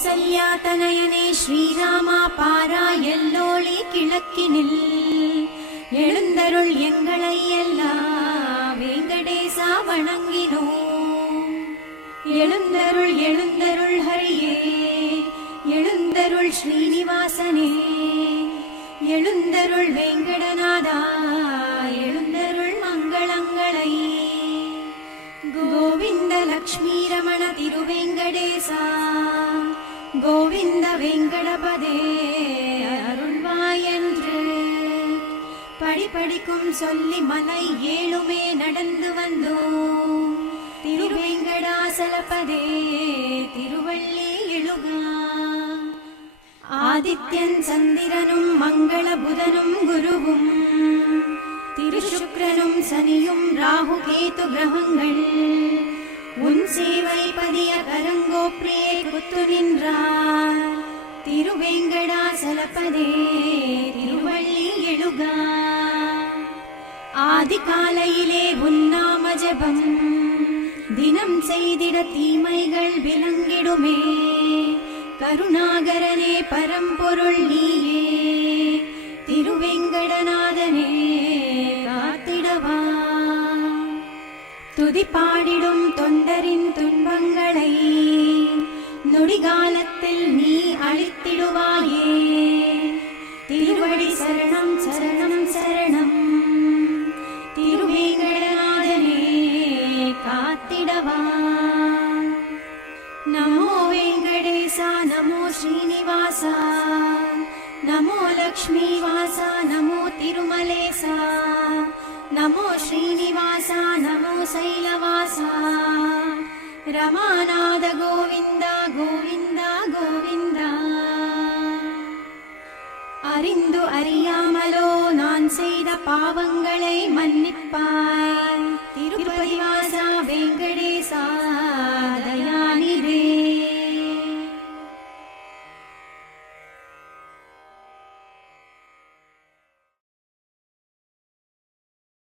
கௌசல்யாதனயனே ஸ்ரீராமா பாராய் எல்லோளி கிழக்கினில் எழுந்தருள் எங்களை எல்லாம் வெங்கடேசா வணங்கினோம். எழுந்தருள் எழுந்தருள் ஹரியே, எழுந்தருள் ஸ்ரீனிவாசனே, எழுந்தருள் வெங்கடநாதா, எழுந்தருள் மங்களங்களை. கோவிந்த லக்ஷ்மி ரமண திருவெங்கடேசா, கோவிந்த வெங்கடபதே அருள்வாயன்று. படிப்படிக்கும் சொல்லி மலை ஏழுமே நடந்து வந்தோம். திருவேங்கடாசலபதே திருவள்ளி எழுகா. ஆதித்யன் சந்திரனும் மங்கள புதனும் குருவும், திருசுக்ரனும் சனியும் ராகு கேது கிரகங்கள் உன் சேவை பதிய கரங்கோப்ரியே குத்து நின்றார். திருவேங்கடாசலபதே திருவள்ளி எழுகா. ஆதி காலையிலே உன்னாம ஜபம் தினம் செய்திட தீமைகள் விலங்கிடுமே. கருணாகரனே பரம்பொருள் நீயே, திருவேங்கடநாதனே காத்திடவா. துதிப்பாடிடும் தொண்டரின் துன்பங்களை நொடிகாலத்தில் நீ அழித்திடுவாயே. திருவடி சரணம் சரணம் சரணம், திருவேங்கடநாதனே காத்திடவா. நமோ வெங்கடேசா, நமோ ஸ்ரீனிவாசா, நமோ லக்ஷ்மீவாசா, நமோ திருமலேசா, நமோ ஸ்ரீனிவாசா, நமோ சைலவாசா. ரமாநாத கோவிந்தா கோவிந்தா கோவிந்தா. அறிந்து அறியாமலோ நான் செய்த பாவங்களை மன்னிப்பாய். திருப்பதிவாசா வெங்கடேசா தயா